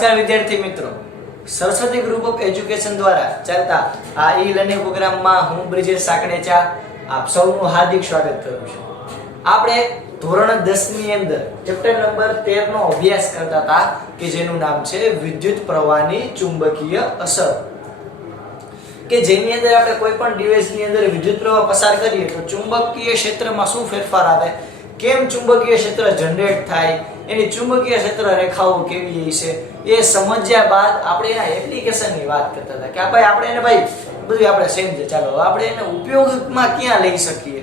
નમસ્કાર વિદ્યાર્થી મિત્રો, સરસ્વતી ગ્રુપ ઓફ એજ્યુકેશન દ્વારા ચાલતા આ ઈ લર્નિંગ પ્રોગ્રામમાં હું બ્રિજેશ સાકણેચા આપ સૌનું હાર્દિક સ્વાગત કરું છું. આપણે ધોરણ 10 ની અંદર ચેપ્ટર નંબર 13 નો અભ્યાસ કરતા હતા કે જેનું નામ છે વિદ્યુત પ્રવાહની ચુંબકીય અસર, કે જેની અંદર આપણે કોઈ પણ ડિવાઇસ ની અંદર વિદ્યુત પ્રવાહ પસાર કરીએ તો ચુંબકીય ક્ષેત્રમાં શું ફેરફાર આવે, કેમ ચુંબકીય ક્ષેત્ર જનરેટ થાય, એની ચુંબકીય ક્ષેત્ર રેખાઓ કેવી છે એ સમજ્યા બાદ આપણે એના એપ્લિકેશનની વાત કરતા હતા કે આપણે એને બધું આપણે સમજે. ચાલો આપણે એને ઉપયોગમાં ક્યાં લઈ શકીએ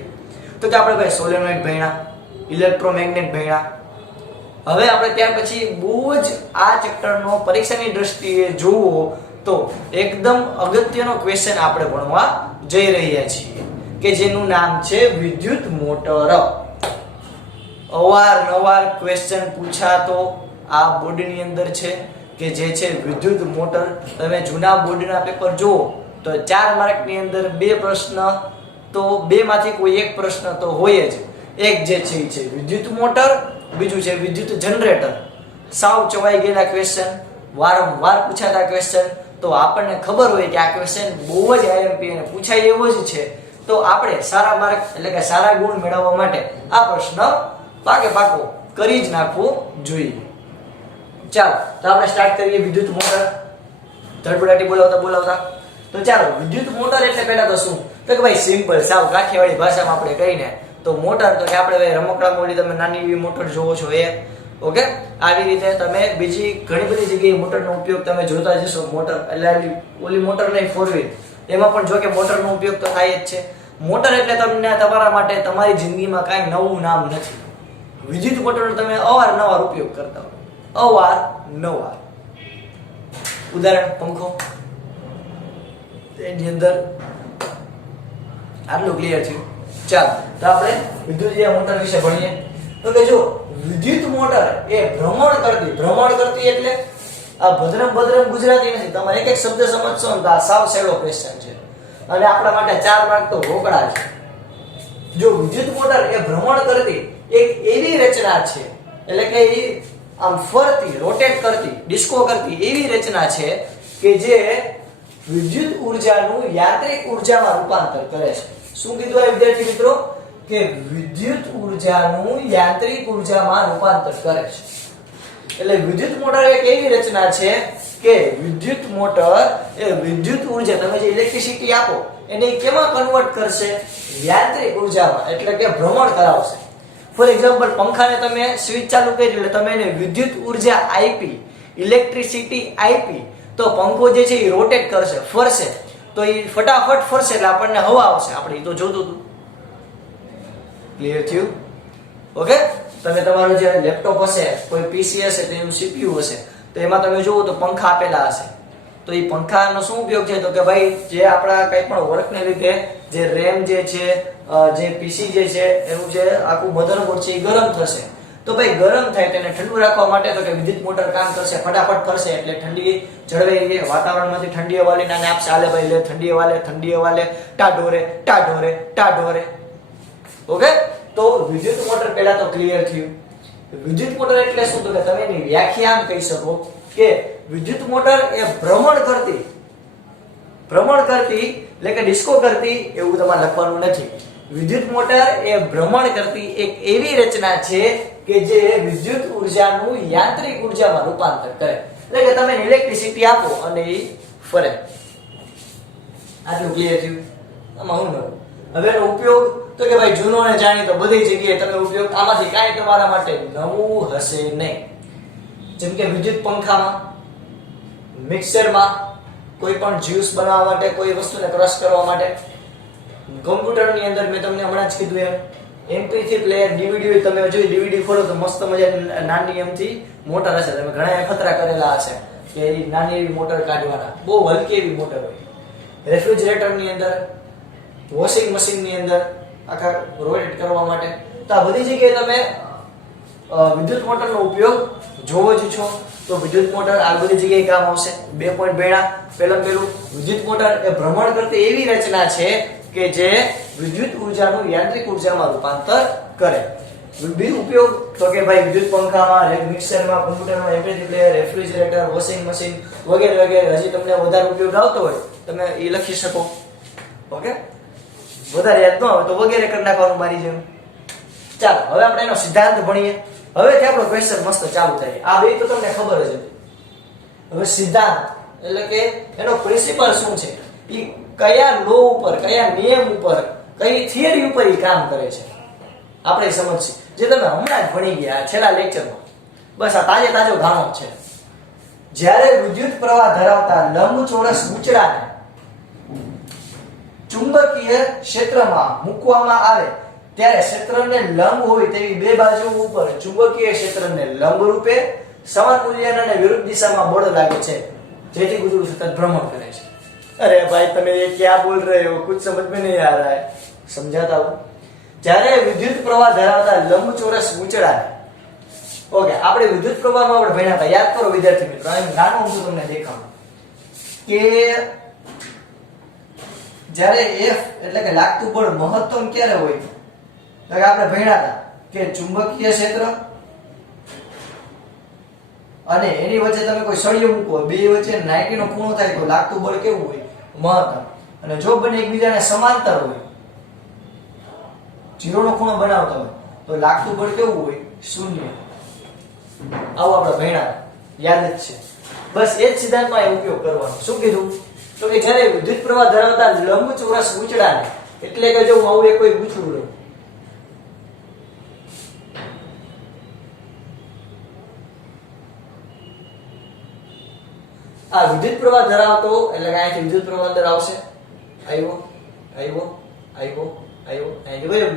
તો કે આપણે સોલેનોઇડ ભણ્યા, ઇલેક્ટ્રોમેગ્નેટ ભણ્યા. હવે આપણે ત્યાર પછી બહુ જ આ ચેપ્ટરનો પરીક્ષાની દ્રષ્ટિએ જોવો તો એકદમ અગત્યનો ક્વેશ્ચન આપણે ભણવા જઈ રહ્યા છીએ કે જેનું નામ છે વિદ્યુત મોટર. અવારનવાર ક્વેશ્ચન પૂછાતો આ બોર્ડની અંદર છે કે જે છે વિદ્યુત મોટર. તમે જૂના બોર્ડના પેપર જુઓ તો 4 માર્કની અંદર 2 પ્રશ્ન, તો 2 માંથી કોઈ એક પ્રશ્ન તો હોય જ. એક જે છે વિદ્યુત મોટર, બીજું છે વિદ્યુત જનરેટર. સાવ ચવાઈ ગયેલા ક્વેશ્ચન, વારંવાર પૂછાતા ક્વેશ્ચન. તો આપણને ખબર હોય કે આ ક્વેશ્ચન બહુ જ આઈએમપી અને પૂછાય એવો જ છે, તો આપણે સારા માર્ક એટલે કે સારા ગુણ મેળવવા માટે આ પ્રશ્ન પાકો કરી જ નાખવો જોઈએ. ચાલો તો આપણે સ્ટાર્ટ કરીએ વિદ્યુત મોટર. ધડપડાટી બોલાવતા તો ચાલો, વિદ્યુત મોટર એટલે પહેલા તો શું, તો કે ભાઈ સિમ્પલ, સાવ કાઠિયાવાડી ભાષામાં આપણે કહીને તો મોટર તો કે આપણે રમકડામાં ઓલી તમે નાની એવી મોટર જોવો છો એ. ઓકે, આવી રીતે તમે બીજી ઘણી બધી જગ્યાએ મોટરનો ઉપયોગ તમે જોતા જશો. મોટર એટલે ઓલી મોટર નહીં, 4 વ્હીલ, એમાં પણ જો કે મોટરનો ઉપયોગ તો થાય જ છે. મોટર એટલે તમને તમારા માટે તમારી જિંદગીમાં કાંઈ નવું નામ નથી. વિદ્યુત મોટરનો તમે અવારનવાર ઉપયોગ કરતા હો, અવારનવાર. ઉદાહરણ પંખો, એની અંદર આટલું ક્લિયર થયું. ચાલો તો આપણે વિદ્યુત મોટર વિશે ભણીએ. તો કે જો વિદ્યુત મોટર એ ભ્રમણ કરતી એટલે આ ભદ્રમ ગુજરાતી નથી, તમારે એક એક શબ્દ સમજશો ને તો આ સાવ સહેલો ક્વેશ્ચન છે અને આપણા માટે 4 માર્ક તો રોકડા છે. જો વિદ્યુત મોટર એ ભ્રમણ કરતી એક એવી રચના છે, એટલે કે એ આમ ફરતી, રોટેટ કરતી, ડિસ્કો કરતી એવી રચના છે કે જે વિદ્યુત ઉર્જાનું યાંત્રિક ઉર્જામાં રૂપાંતર કરે છે. શું કીધું આ વિદ્યાર્થી મિત્રો? કે વિદ્યુત ઉર્જાનું યાંત્રિક ઉર્જામાં રૂપાંતર કરે છે. એટલે વિદ્યુત મોટર એક એવી રચના છે કે વિદ્યુત મોટર એ વિદ્યુત ઉર્જા, તમે જે ઇલેક્ટ્રિસિટી આપો એને કેમાં કન્વર્ટ કરશે? યાંત્રિક ઉર્જામાં, એટલે કે ભ્રમણ કરાવશે. ફોર એક્ઝામ્પલ, પંખાને તમે સ્વિચ ચાલુ કરી એટલે તમે એને વિદ્યુત ઉર્જા આપી, ઇલેક્ટ્રિસિટી આપી, તો પંખો જે છે એ રોટેટ કરશે, ફરશે. તો એ ફટાફટ ફરશે એટલે આપણને હવા આવશે. આપણે એ તો જોતું હતું. ક્લિયર થયું? ઓકે, તમે તમારું જે લેપટોપ હશે, કોઈ પીસી હશે, તો એનું સીપીયુ હશે, તો એમાં તમે જુઓ તો પંખા આપેલા હશે. તો એ પંખાનો શું ઉપયોગ છે? તો કે ભાઈ જે આપણા કંઈ પણ વર્કને લીધે જે રેમ જે છે, જે પીસી જે છે, એનું જે આખું મધરબોર્ડ છે એ ગરમ થશે. તો ભાઈ ગરમ થાય તેને ઠંડુ રાખવા માટે તો કે વિદ્યુત મોટર કામ કરશે, ફટાફટ ફરશે એટલે ઠંડી જળવાઈ રહે. વાતાવરણમાંથી ઠંડી હવા લઈને આને આપશે, હાલે ભાઈ લે ઠંડી હવા લે, ટાઢોરે. ઓકે, તો વિદ્યુત મોટર પહેલા તો ક્લિયર થયું. વિદ્યુત મોટર એટલે શું? તો કે તમે એની વ્યાખ્યા આમ કહી શકો કે વિદ્યુત મોટર એ ભ્રમણ કરતી એટલે કે ડિસ્કો કરતી એવું તમારે લખવાનું નથી. વિદ્યુત મોટર એ ભ્રમણ કરતી એક એવી રચના છે કે જે વિદ્યુત ઉર્જાનું યાંત્રિક ઉર્જામાં રૂપાંતર કરે. એટલે કે તમે ઇલેક્ટ્રિસિટી આપો અને એ ફરે. આટલું ક્લિયર થયું? આમાં હું નવું. હવે એનો ઉપયોગ તો કે ભાઈ જૂનો ને જાણીતો બધી જગ્યાએ તમે ઉપયોગ, આમાંથી કાંઈ તમારા માટે નવું હશે નહીં. જેમ કે વિદ્યુત પંખામાં, મિક્સરમાં, કોઈ પણ જ્યુસ બનાવવા માટે, કોઈ વસ્તુને ક્રશ કરવા માટે, કમ્પ્યુટરની અંદર મેં તમને હમણાં જ કીધું એમ MP3 પ્લેયર, DVD તમે જોઈ, DVD ખોલો તો મસ્ત મજાની નાની એમથી મોટર હશે. તમે ઘણા ખતરા કરેલા હશે કે એ નાની એવી મોટર કાઢવાના, બહુ હલકી એવી મોટર હોય. રેફ્રિજરેટરની અંદર, વોશિંગ મશીનની અંદર આખા રોટેટ કરવા માટે. તો આ બધી જગ્યાએ તમે વિદ્યુત મોટરનો ઉપયોગ જોવો જ છો. તો વિદ્યુત મોટર આ બધી જગ્યાએ કામ આવશે. 2 પોઈન્ટ ભણ્યા. પહેલું વિદ્યુત મોટર એ ભ્રમણ કરતી એવી રચના છે કે જે વિદ્યુત ઉર્જાનું યાંત્રિક ઉર્જામાં રૂપાંતર કરે. બીજો ઉપયોગ તો કે ભાઈ વિદ્યુત પંખામાં, મિક્સરમાં, કોમ્પ્યુટરમાં, MP3 player, refrigerator, washing machine વગેરે વગેરે. હજી તમને વધારે ઉપયોગ આવતો હોય તમે એ લખી શકો. ઓકે, વધારે યાદ ન આવે તો વગેરે કરી નાખવાનું મારી જેમ. ચાલો હવે આપણે એનો સિદ્ધાંત ભણીએ. હવેથી આપણો ક્વેશ્ચન મસ્ત ચાલુ થાય. આ બે તો તમને ખબર જ હતી. હવે સિદ્ધાંત એટલે કે એનો પ્રિન્સિપલ શું છે, એ કયા લો ઉપર, કયા નિયમ ઉપર, કઈ થિયરી ઉપર એ કામ કરે છે આપણે સમજીએ, જે તમે હમણાં જ ભણી ગયા છેલ્લા લેક્ચરમાં. બસ આ તાજે તાજો ગાણો છે. જ્યારે વિદ્યુત પ્રવાહ ધરાવતા લંબચોરસ બૂચડાને ચુંબકીય ક્ષેત્રમાં મૂકવામાં આવે ત્યારે ક્ષેત્રને લંબ હોય તેવી બે બાજુ ઉપર ચુંબકીય ક્ષેત્રને લંબ રૂપે સમાન મૂલ્યના અને વિરુદ્ધ દિશામાં બળ લાગે છે, જેથી ગુજરું સતત ભ્રમણ કરે છે. અરે ભાઈ તમે ये क्या बोल रहे हो, कुछ समझ में नहीं आ रहा है. समझाता हूं. જ્યારે વિદ્યુત પ્રવાહ ધરાવતા લંબચોરસ બૂચડાને, ઓકે આપણે વિદ્યુત પ્રવાહમાં આપણે ભણ્યા હતા, યાદ કરો વિદ્યાર્થી મિત્રો. અહીં નાનો હું તમને દેખાડું કે જ્યારે F એટલે કે લાગતું બળ મહત્તમ ક્યારે હોય, તો કે આપણે ભણ્યા હતા કે ચુંબકીય ક્ષેત્ર અને એની વચ્ચે તમે કોઈ સળિયો મૂકો, બે વચ્ચે 90 નો ખૂણો થાય તો લાગતું બળ કેવું હોય, મહત્તમ. અને જો બંને એકબીજાને સમાંતર હોય, 0 નો ખૂણો બનાવતા હોય તો લાગતું બળ કેવું હોય, 0. આવું આપણે ભણ્યા, યાદ જ છે. બસ એ જ સિદ્ધાંતમાં એ ઉપયોગ કરવાનો. શું કીધું તો કે જ્યારે વિદ્યુત પ્રવાહ ધરાવતા લંબચોરસ બૂચડાને, એટલે કે જો હું આવું એક કોઈ બૂચડું લઉં, આ વિદ્યુત પ્રવાહ ધરાવતો એટલે કે અહીંથી વિદ્યુત પ્રવાહ અંદર આવશે, આવ્યો આવ્યો આવ્યો આવ્યો, અહીંથી વયો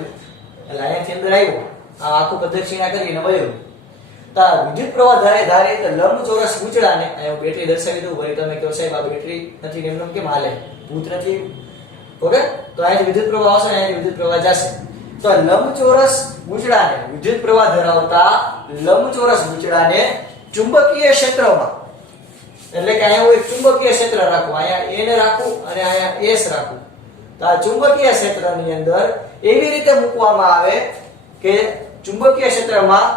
એટલે અહીંથી અંદર આવ્યો, આ આખું પ્રદક્ષિણા કરીને વયો. તો આ વિદ્યુત પ્રવાહ ધારે લંબચોરસ બૂચડાને, અહીંયા બેટરી દર્શાવી દઉં. ભાઈ તમે કહો સાહેબ આ બેટરી નથી, એમને કેમ હાલે, ભૂત નથી. ઓકે, તો અહીંથી વિદ્યુત પ્રવાહ આવશે, અહીંથી વિદ્યુત પ્રવાહ જશે. તો લંબચોરસ બૂચડાને, વિદ્યુત પ્રવાહ ધરાવતા લંબચોરસ બૂચડાને ચુંબકીય ક્ષેત્રમાં, એટલે કે અહીંયા હું એક ચુંબકીય ક્ષેત્ર રાખું, અહીંયા A ને રાખું અને અહીંયા S રાખું. તો આ ચુંબકીય ક્ષેત્રની અંદર એવી રીતે મૂકવામાં આવે કે ચુંબકીય ક્ષેત્રમાં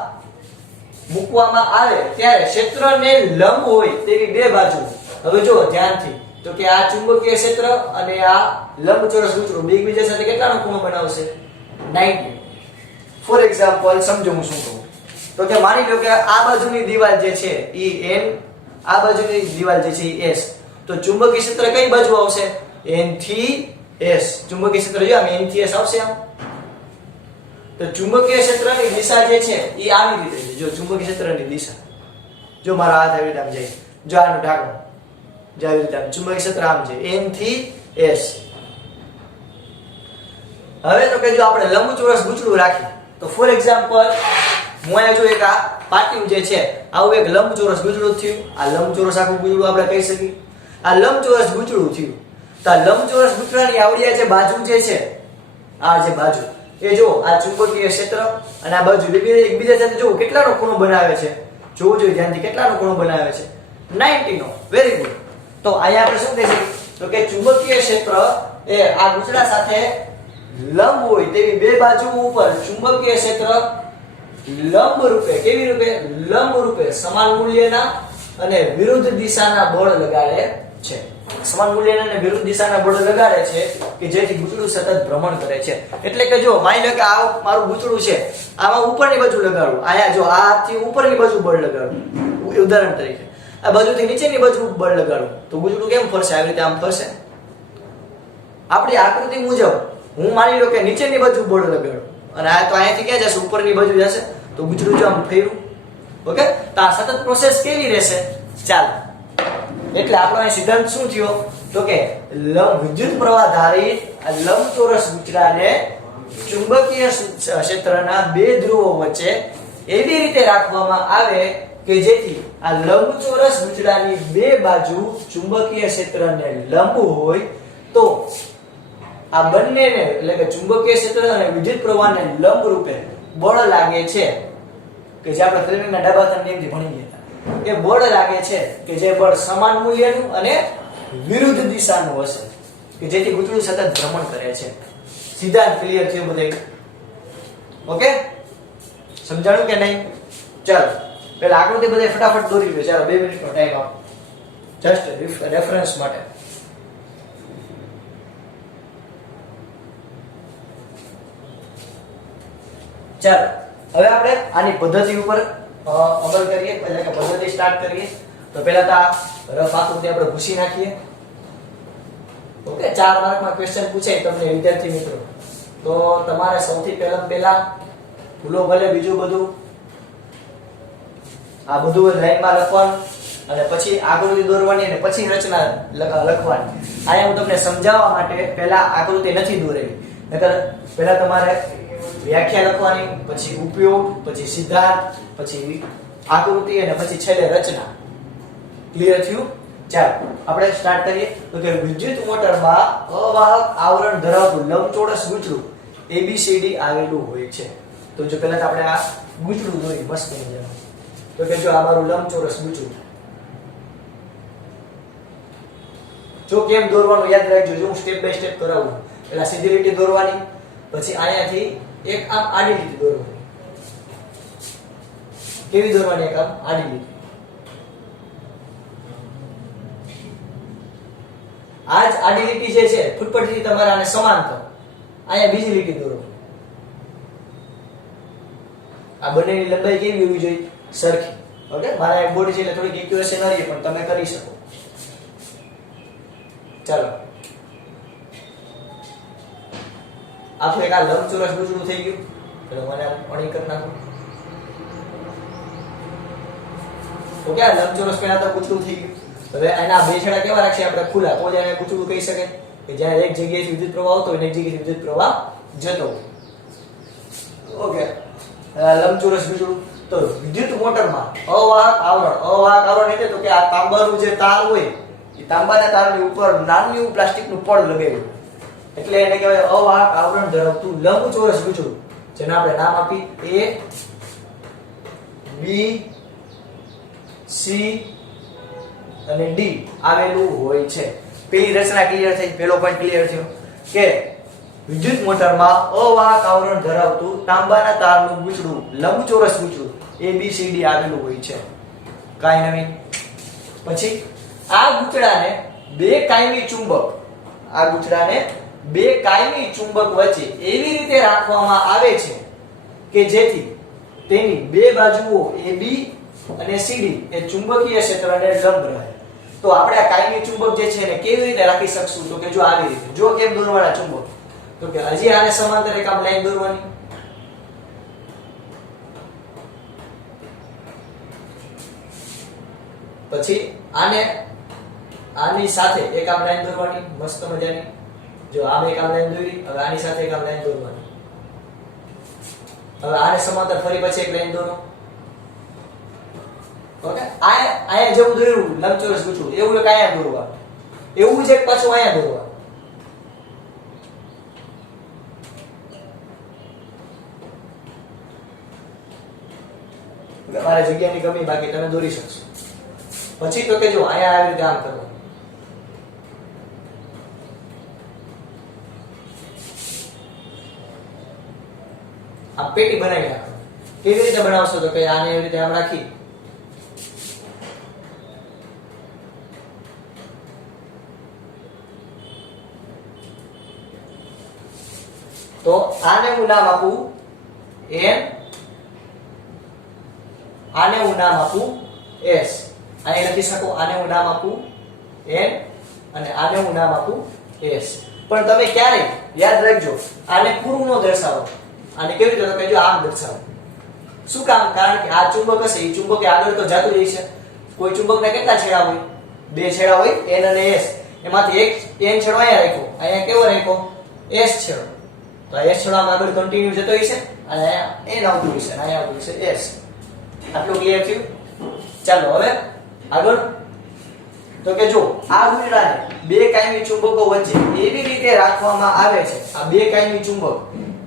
મૂકવામાં આવે ત્યારે ક્ષેત્રને લંબ હોય તેવી બે બાજુ. હવે જો ધ્યાનથી, તો કે આ ચુંબકીય ક્ષેત્ર અને આ લંબચોરસ બૂચડું બે એકબીજા સાથે કેટલાનો ખૂણો બનાવશે, 90. ફોર એક્ઝામ્પલ સમજો હું શું કહું, તો કે માની લો કે આ બાજુની દીવાલ જે છે એ N, આ બાજુની દીવાલ જે છે એ S. તો ચુંબકીય ક્ષેત્ર કઈ બાજુ આવશે, N થી S. ચુંબકીય ક્ષેત્ર જો આમ N થી S આવશે આમ. તો ચુંબકીય ક્ષેત્રની દિશા જે છે એ આવી રીતે છે. જો ચુંબકીય ક્ષેત્રની દિશા, જો મારો હાથ આવી રીતે આમ જાય, જો આનું ઢાંકણું જો આવી રીતે આમ, ચુંબકીય ક્ષેત્ર આમ છે N થી S. હવે તો કે જો આપણે લંબચોરસ બૂચડું રાખીએ, તો ફોર એક્ઝામ્પલ હું અહીંયા જો એક આ પાટિયું જે છે આવું એક લંબચોરસ બૂચડું થયું. આ લંબચોરસ આખું બૂચડું આપણે કહી શકીએ, આ લંબચોરસ બૂચડું થયું. તો આ લંબચોરસ બૂચડાની આવડી જે બાજુ જે છે, આ જે બાજુ એ જો આ ચુંબકીય ક્ષેત્ર અને આ બાજુ એકબીજા સાથે જો કેટલાનો ખૂણો બનાવે છે, જોવું જોઈએ ધ્યાનથી, કેટલાનો ખૂણો બનાવે છે, 90 નો. Very good. તો અહીંયા આપણે શું કહીશું, તો કે ચુંબકીય ક્ષેત્ર એ આ બૂચડા સાથે લંબ હોય તેવી બે બાજુ ઉપર ચુંબકીય ક્ષેત્ર લંબ રૂપે, કેવી રૂપે, લંબ રૂપે સમાન મૂલ્યના અને વિરુદ્ધ દિશાના બળ લગાડે છે. સમાન મૂલ્યના અને વિરુદ્ધ દિશાના બળ લગાડે છે કે જેથી બૂચડું સતત ભ્રમણ કરે છે. એટલે કે જો માની લો કે આ મારું બૂચડું છે, આમાં ઉપરની બાજુ લગાડું, આયા જો આ થી ઉપરની બાજુ બળ લગાડું, ઉદાહરણ તરીકે આ બાજુથી નીચેની બાજુ બળ લગાડું, તો બૂચડું કેમ ફરશે, આવી રીતે આમ ફરશે. આપણી આકૃતિ મુજબ હું માની લો કે નીચેની બાજુ બળ લગાડું અને આ તો અહીંયાથી ક્યાં જશે, ઉપરની બાજુ જશે, તો બૂચડું જો આમ ફેરવું. ઓકે, તો આ સતત પ્રોસેસ કેવી રહેશે, ચાલો. એટલે આપણો અહીં સિદ્ધાંત શું થયો, તો કે વિદ્યુત પ્રવાહ ધારિત લંબચોરસ બૂચડાને ચુંબકીય ક્ષેત્રના બે ધ્રુવો વચ્ચે એવી રીતે રાખવામાં આવે કે જેથી આ લંબચોરસ બૂચડાની બે બાજુ ચુંબકીય ક્ષેત્રને લંબ હોય. તો આ બંનેને એટલે કે ચુંબકીય ક્ષેત્ર અને વિદ્યુત પ્રવાહને લંબ રૂપે બળ લાગે છે કે જે આપણે ફેરાડેના ડાબા નિયમથી ભણી ગયા, એ બળ લાગે છે કે જે બળ સમાન મૂલ્યનું અને વિરુદ્ધ દિશાનું હશે કે જેથી બૂચડું સતત ભ્રમણ કરે છે. સિદ્ધાંત ક્લિયર થયો બધે? ઓકે, સમજાણું કે નહીં? ચાલો પેલા આકૃતિ બધે ફટાફટ દોરી લો. ચાલો 2 મિનિટનો ટાઈમ આપો જસ્ટ રેફરન્સ માટે. ચાલો હવે આપણે આની પદ્ધતિ ઉપર અમલ કરીએ, એટલે કે પદ્ધતિ સ્ટાર્ટ કરીએ. તો પહેલા તો આ રફ આકૃતિ આપણે ભૂસી નાખીએ. ઓકે, 4 માર્કમાં ક્વેશ્ચન પૂછાય તમને વિદ્યાર્થી મિત્રો, તો તમારે સૌથી પહેલા ભૂલો ભલે બીજું બધું આ બધું લાઈનમાં લખવાનું અને પછી આકૃતિ દોરવાની અને પછી રચના લખવાની. આયા હું તમને સમજાવવા માટે પહેલા આકૃતિ નથી દોરેલી, નકર પહેલા તમારે વ્યાખ્યા લખવાની, પછી ઉપયોગ, પછી સિદ્ધાંત, પછી આકૃતિ અને પછી છેલ્લે રચના. ક્લિયર થયું? ચાલો આપણે સ્ટાર્ટ કરીએ. તો કે વિદ્યુત મોટરમાં અવાહક આવરણ ધરાવતું લંબચોરસ ગૂંચળું ABCD આવેલું હોય છે. તો જો પહેલા તો આપણે આ ગૂંચળું દોરી મસ્ત મજાનું. તો કે જો આ મારું લંબચોરસ ગૂંચળું. જો કેમ દોરવાનું યાદ રાખજો. જો હું સ્ટેપ બાય સ્ટેપ કરાવું. પહેલા સીધી લીટી દોરવાની, પછી અહીંયાથી એક આમ આડી લીટી દોરવાની. કેવી દોરવાની? એક આમ આડી લીટી. આ જ આડી લીટી જે છે ફૂટપટ્ટીથી તમારે આને સમાંતર અહીંયા બીજી લીટી દોરો. આ બંનેની લંબાઈ કેવી હોવી જોઈએ? સરખી. ઓકે, મારા એક બોડી છે એટલે થોડીક એક્યુરેસી ન રહી, પણ તમે કરી શકો. ચાલો આખું એક આ લંબચોરસ ગૂંચળું થઈ ગયું. ચલો મને અણી કરી નાખો. ઓકે, આ લંબચોરસ પહેલા તો ગૂંચળું થઈ ગયું. હવે આના બે છેડા કેવા રાખીએ આપણે? ખુલ્લા. તો જ આને ગૂંચળું કહી શકે કે જ્યારે એક જગ્યાએથી વિદ્યુત પ્રવાહ આવતો હોય અને એક જગ્યાએથી વિદ્યુત પ્રવાહ જતો હોય. ઓકે, લંબચોરસ ગૂંચળું. તો વિદ્યુત મોટરમાં અવાહક આવરણ એટલે તો કે આ તાંબાનું જે તાર હોય એ તાંબાના તારની ઉપર નાનું એવું પ્લાસ્ટિકનું પડ લગાવ્યું, એટલે એને કહેવાય અવાહક આવરણ ધરાવતું લંબચોરસ ગૂંચળું, જેને આપણે નામ આપી A, B, C અને D આવેલું હોય છે. પેલી રચના ક્લિયર થઈ, પેલો પોઈન્ટ ક્લિયર થયો કે વિદ્યુત મોટરમાં અવાહક આવરણ ધરાવતું તાંબાના તારનું ગૂંચળું લંબચોરસ ગૂંચળું ABCD આવેલું હોય છે. કાઈ નવીન? પછી આ ગૂંચળાને બે કાયમી ચુંબક વચ્ચે એવી રીતે રાખવામાં આવે છે કે જેથી તેની બે બાજુઓ AB અને CD એ ચુંબકીય ક્ષેત્રને લંબ રહે. તો આપણે આ કાયમી ચુંબક જે છે એને કેવી રીતે રાખી શકશું? તો કે જો આવી રીતે. જો કેમ દોરવાના ચુંબક? તો કે હજી આને સમાંતર એક આમ લાઈન દોરવાની. પછી આની સાથે એક આમ લાઈન દોરવાની મસ્ત મજાની. જો આમ એક આમ લાઈન દોરી, હવે આની સાથે એક આમ લાઈન દોરવાની. હવે આને સમાંતર ફરી પછી એક લાઈન દોરો. ઓકે, આયા જેવું દોર્યું લંબચોરસ ગૂંચળું એવું એક આયા દોરવા, એવું જ એક પાછું આયા દોરવા. મારે જગ્યાની કમી, બાકી તમે દોરી શકશો. પછી તો કે જો આયા આવી રીતે આમ કરવાનું. આ પેટી બનાવી નાખો. કેવી રીતે બનાવશો? તો કે આને એવી રીતે આમ રાખી તો આને હું નામ આપું N, આને હું નામ આપું S. આને લખી શકો. આને હું નામ આપું N અને આને હું નામ આપું S. પણ તમે ક્યારે યાદ રાખજો, આને પૂરું ન દર્શાવો. આને કેવી રીતે? કહેજો આમ દર્શાવો. શું કામ? કારણ કે આ ચુંબક હશે, એ ચુંબક આગળ તો જતું રહે છે. કોઈ ચુંબકના કેટલા છેડા હોય? બે છેડા હોય, N અને S. એમાંથી એક N છેડો અહીંયા રાખ્યો, અહીંયા કેવો રાખ્યો? S છેડો. તો આ S છેડો આમ આગળ કન્ટિન્યુ જતો હશે અને અહીંયા N આવતું હશે અને અહીંયા આવતું હશે S. આટલું ક્લિયર થયું? ચાલો હવે આગળ. તો કે જો આ ગૂંચળાને બે કાયમી ચુંબકો વચ્ચે એવી રીતે રાખવામાં આવે છે, આ બે કાયમી ચુંબક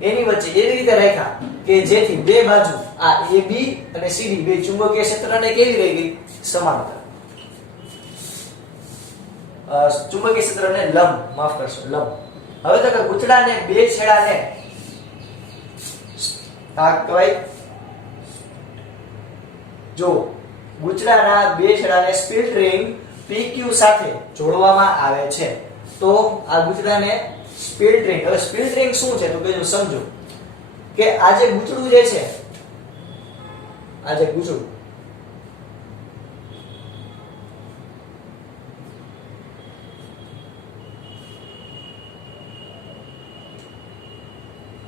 એની વચ્ચે એવી રીતે રાખ્યા કે જેથી બે બાજુ આ AB અને CD બે ચુંબકીય ક્ષેત્રને કેવી રહી ગઈ? સમાંતર. ચુંબકીય ક્ષેત્રને લંબ, માફ કરશો, લંબ. હવે તો ગૂંચળાને બે છેડાને આ કહેવાય જો ગુચડાના બે છેડાને સ્પ્લિટ રિંગ PQ સાથે જોડવામાં આવે છે તો આ ગુચડાને સ્પ્લિટ રિંગ. હવે સ્પ્લિટ રિંગ શું છે તો કહેજો સમજો કે આ જે ગુચડું જે છે, આ જે ગુચડું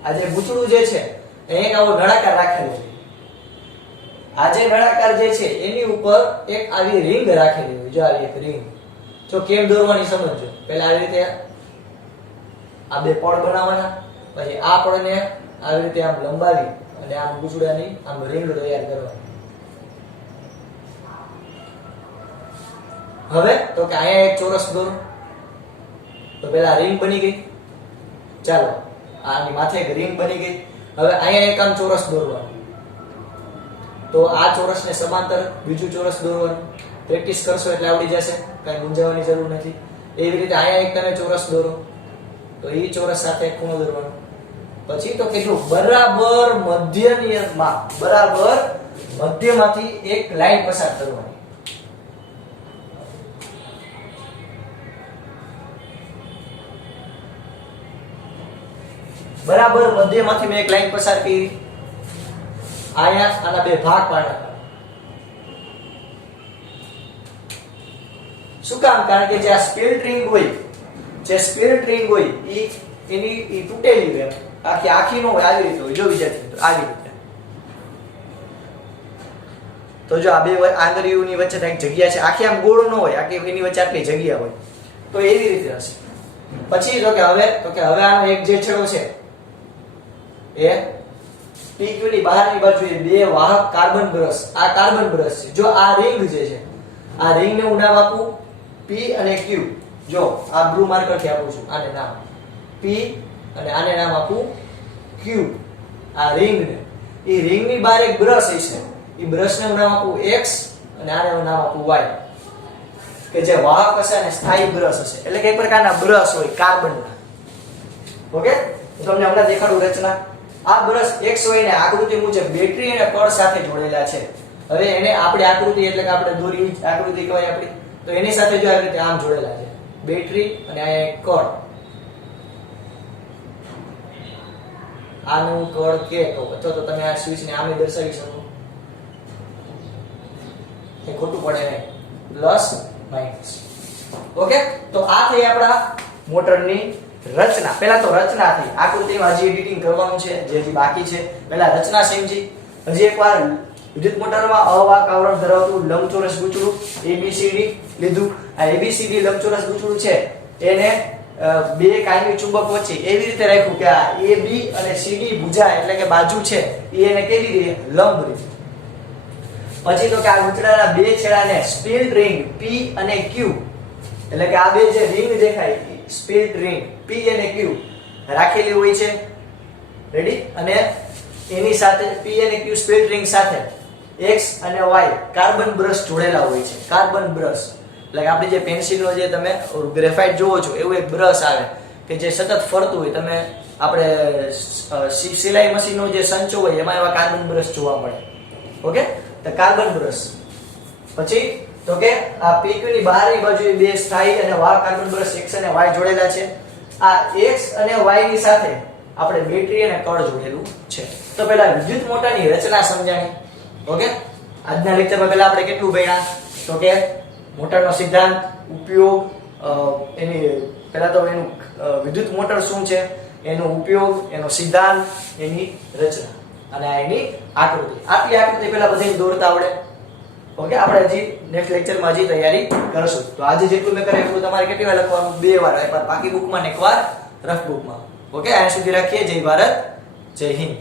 આ જે ગુચડું જે છે એક આવો નળાકાર રાખેલો છે. આ જે નળાકાર જે છે એની ઉપર એક આવી રિંગ રાખેલી હોય. જો આવી એક રિંગ, જો કેમ દોરવાની સમજજો. પહેલા આવી રીતે આ બે પડ બનાવવાના, પછી આ પડને આવી રીતે આમ લંબાવી અને આમ ગુચડાની આમ રિંગ તૈયાર કરવાની. હવે તો કે અહીંયા એક ચોરસ દોરો, તો પહેલા રિંગ બની ગઈ. ચાલો આની માથે એક રિંગ બની ગઈ. હવે અહીંયા એક આમ ચોરસ દોરવાનું, તો આ ચોરસને સમાંતર બીજું ચોરસ દોરવાનું. પ્રેક્ટિસ કરશો એટલે આવડી જશે, કઈ મૂંઝાવાની જરૂર નથી. એવી રીતે અહીંયા એક તમે ચોરસ દોરો, તો એ ચોરસ સાથે એક ખૂણો દોરવાનો. પછી તો કેટલું બરાબર મધ્યમાંથી એક લાઈન પસાર કરવાની. બરાબર મધ્યમાંથી મેં એક લાઈન પસાર કરી. અહીંયા આના બે ભાગ પાડવાના. શું કામ? કારણ કે જે આ સ્પ્લિટ રિંગ હોય, એની તૂટેલી હોય, આખી નો હોય, આવી રીતે હોય. જો વિદ્યાર્થી મિત્રો આવી રીતે, તો જો આ બે આંગળીઓની વચ્ચે એક જગ્યા છે, આખી આમ ગોળ ન હોય, આખી એની વચ્ચે આટલી જગ્યા હોય, તો એવી રીતે હશે. પછી તો કે હવે આનો એક જે છેડો છે એ PQ ની બહારની બાજુએ બે વાહક કાર્બન બ્રશ, આ કાર્બન બ્રશ છે. જો આ રિંગ જે છે, આ રિંગને હું નામ આપું P અને Q. જો આ બ્લુ માર્કર થી આપું છું, આને નામ P અને આને નામ આપું Q. આ રિંગને, એ રિંગની બહાર એક બ્રશ છે, એ બ્રશને હું નામ આપું X અને આને હું નામ આપું Y. કે જે વાહક હશે અને સ્થાયી બ્રશ હશે, એટલે કે એક પ્રકારના બ્રશ હોય કાર્બનના. ઓકે, તમને હમણાં દેખાડું રચના. આ બ્રશ XY ને આકૃતિ મુજબ બેટરી અને કળ સાથે જોડેલા છે. હવે એને આપણે આકૃતિ એટલે કે આપણે દોરી આકૃતિ કહેવાય આપણી, તો એની સાથે જો આવી રીતે આમ જોડેલા છે બેટરી અને આ એક કળ. આનું કળ કે કહો, અથવા તો તમે આ સ્વિચને આમે દર્શાવી શકો. એ ખોટું પડે નહીં, પ્લસ માઇનસ. ઓકે, તો આ થઈ આપણા મોટરની રચના. પહેલા તો રચના થઈ, આકૃતિમાં હજી એડિટિંગ કરવાનું છે, જે હજી બાકી છે. પહેલા રચના સમજી. હજી એકવાર વિદ્યુત મોટરમાં અવાહક આવરણ ધરાવતું લંબચોરસ ગુચડું ABCD લીધું. આ ABCD લંબચોરસ ગુચડું છે એને બે કાયમી ચુંબક વચ્ચે એવી રીતે રાખ્યું કે આ AB અને CD ભુજા એટલે કે બાજુ છે એ એને કેવી રીતે લંબ રીતે. પછી તો કે આ ગુચડાના બે છેડાને સ્પ્લિટ રિંગ P અને Q, એટલે કે આ બે જે રિંગ દેખાય સ્પ્લિટ રિંગ P અને Q રાખેલી હોય છે. રેડી? અને એની સાથે P અને Q સ્પ્લિટ રિંગ સાથે X અને Y કાર્બન બ્રશ જોડેલા હોય છે. કાર્બન બ્રશ એટલે કે આપણી જે પેન્સિલનો જે તમે ગ્રેફાઇટ જોવો છો એવું એક બ્રશ આવે કે જે સતત ફરતું હોય. તમે આપણે સિલાઈ મશીનનો જે સંચો હોય એમાં એવા કાર્બન બ્રશ જોવા મળે. ઓકે, તો કાર્બન બ્રશ. પછી તો કે આ PQ ની બહારની બાજુએ બે સ્થાયી અને વાહક કાર્બન બ્રશ X અને Y જોડેલા છે. આ X અને Y ની સાથે આપણે બેટરી અને કળ જોડેલું છે. તો પહેલા વિદ્યુત મોટરની રચના સમજાણી. ઓકે, આજના લેક્ચરમાં પહેલા આપણે કેટલું ભણ્યા તો કે મોટરનો સિદ્ધાંત, ઉપયોગ, એની પહેલા તો એનું વિદ્યુત મોટર શું છે, એનો ઉપયોગ, એનો સિદ્ધાંત, એની રચના અને એની આકૃતિ. આટલી આકૃતિ પહેલા બધાને દોરતા આવડે. ઓકે, આપણે હજી નેક્સ્ટ લેક્ચરમાં હજી તૈયારી કરશું. તો આજે જેટલું મેં કર્યું એટલું તમારે કેટલી વાર લખવાનું? 2 વાર, એકવાર પાકી બુકમાં ને એકવાર રફ બુકમાં. ઓકે, અહીંયા સુધી રાખીએ. જય ભારત, જય હિન્દ.